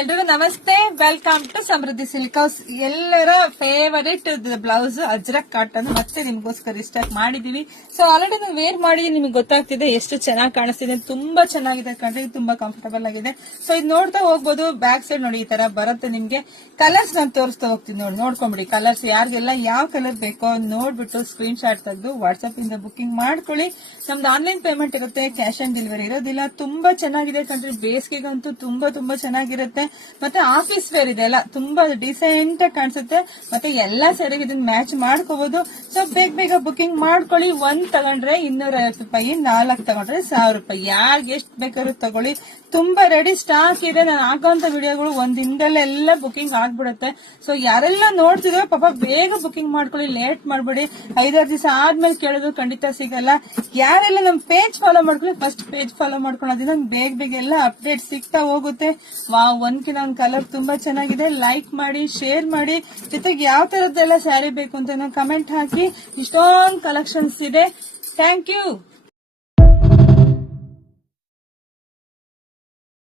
ಎಲ್ರಿಗೂ ನಮಸ್ತೆ, welcome to Samruddhi silk house. ಎಲ್ಲರ ಫೇವರಿಟ್ ಬ್ಲೌಸ್ ಅಜ್ರಕ್ ಕಾಟನ್ ಮತ್ತೆ ನಿಮ್ಗೋಸ್ಕರ ಇಷ್ಟ ಮಾಡಿದೀವಿ. ಸೊ ಆಲ್ರೆಡಿ ನೀವು ವೇರ್ ಮಾಡಿ ನಿಮ್ಗೆ ಗೊತ್ತಾಗ್ತಿದೆ ಎಷ್ಟು ಚೆನ್ನಾಗಿ ಕಾಣಿಸ್ತಿದೆ. ತುಂಬಾ ಚೆನ್ನಾಗಿದೆ ಕಣ್ರಿ, ತುಂಬಾ ಕಂಫರ್ಟಬಲ್ ಆಗಿದೆ. ಸೊ ಇದು ನೋಡ್ತಾ ಹೋಗ್ಬೋದು. ಬ್ಯಾಕ್ ಸೈಡ್ ನೋಡಿ ಈ ತರ ಬರುತ್ತೆ. ನಿಮ್ಗೆ ಕಲರ್ಸ್ ನಾನು ತೋರಿಸ್ತಾ ಹೋಗ್ತೀನಿ, ನೋಡ್ಕೊಂಬಿಡಿ. ಕಲರ್ಸ್ ಯಾರಿಗೆಲ್ಲ ಯಾವ ಕಲರ್ ಬೇಕೋ ನೋಡ್ಬಿಟ್ಟು ಸ್ಕ್ರೀನ್ ಶಾಟ್ ತೆಗೆದು ವಾಟ್ಸ್ಆಪ್ ಇಂದ ಬುಕಿಂಗ್ ಮಾಡ್ಕೊಳ್ಳಿ. ನಮ್ದು ಆನ್ಲೈನ್ ಪೇಮೆಂಟ್ ಇರುತ್ತೆ, ಕ್ಯಾಶ್ ಆನ್ ಡೆಲಿವರಿ ಇರೋದಿಲ್ಲ. ತುಂಬಾ ಚೆನ್ನಾಗಿದೆ ಕಣ್ರಿ, ಬೇಸಿಗೆಗಂತೂ ತುಂಬಾ ಚೆನ್ನಾಗಿರುತ್ತೆ. ಮತ್ತೆ ಆಫೀಸ್ ವೇರ್ ಇದೆ ಅಲ್ಲ, ತುಂಬಾ ಡಿಸೆಂಟ್ ಆಗಿ ಕಾಣಿಸುತ್ತೆ. ಮತ್ತೆ ಎಲ್ಲಾ ಸರಿಗೆ ಇದನ್ನ ಮ್ಯಾಚ್ ಮಾಡ್ಕೋಬಹುದು. ಸೊ ಬೇಗ ಬುಕಿಂಗ್ ಮಾಡ್ಕೊಳ್ಳಿ. ಒಂದ್ ತಗೊಂಡ್ರೆ 250 ರೂಪಾಯಿ, 4 ತಗೊಂಡ್ರೆ 1000 ರೂಪಾಯಿ. ಯಾರಿಗೆ ಎಷ್ಟು ಬೇಕಾದ್ರೂ ತಗೊಳ್ಳಿ. ತುಂಬಾ ರೆಡಿ ಸ್ಟಾಕ್ ಇದೆ. ನಾನು ಹಾಕುವಂತ ವಿಡಿಯೋಗಳು ಒಂದ್ ದಿನದಲ್ಲೆಲ್ಲ ಬುಕಿಂಗ್ ಆಗ್ಬಿಡುತ್ತೆ. ಸೊ ಯಾರೆಲ್ಲ ನೋಡ್ತಿದ್ರು ಪಾಪ ಬೇಗ ಬುಕಿಂಗ್ ಮಾಡ್ಕೊಳ್ಳಿ, ಲೇಟ್ ಮಾಡ್ಬೇಡಿ. 5-6 ದಿವಸ ಆದ್ಮೇಲೆ ಕೇಳಿದ್ರು ಖಂಡಿತ ಸಿಗಲ್ಲ. ಯಾರೆಲ್ಲ ನಮ್ ಪೇಜ್ ಫಾಲೋ ಮಾಡ್ಕೊಳ್ಳಿ, ಫಸ್ಟ್ ಪೇಜ್ ಫಾಲೋ ಮಾಡ್ಕೊಳ್ಳೋದ್ರಿಂದ ಬೇಗ ಎಲ್ಲ ಅಪ್ಡೇಟ್ ಸಿಗ್ತಾ ಹೋಗುತ್ತೆ. ಒಂದ್ಕಿನ ಒಂದ್ ಕಲರ್ ತುಂಬಾ ಚೆನ್ನಾಗಿದೆ. ಲೈಕ್ ಮಾಡಿ, ಶೇರ್ ಮಾಡಿ. ಜೊತೆಗೆ ಯಾವ ತರದ್ದೆಲ್ಲ ಸ್ಯಾರಿ ಬೇಕು ಅಂತ ಕಮೆಂಟ್ ಹಾಕಿ. ಇಷ್ಟೊಂದು ಕಲೆಕ್ಷನ್ಸ್ ಇದೆ. Thank you.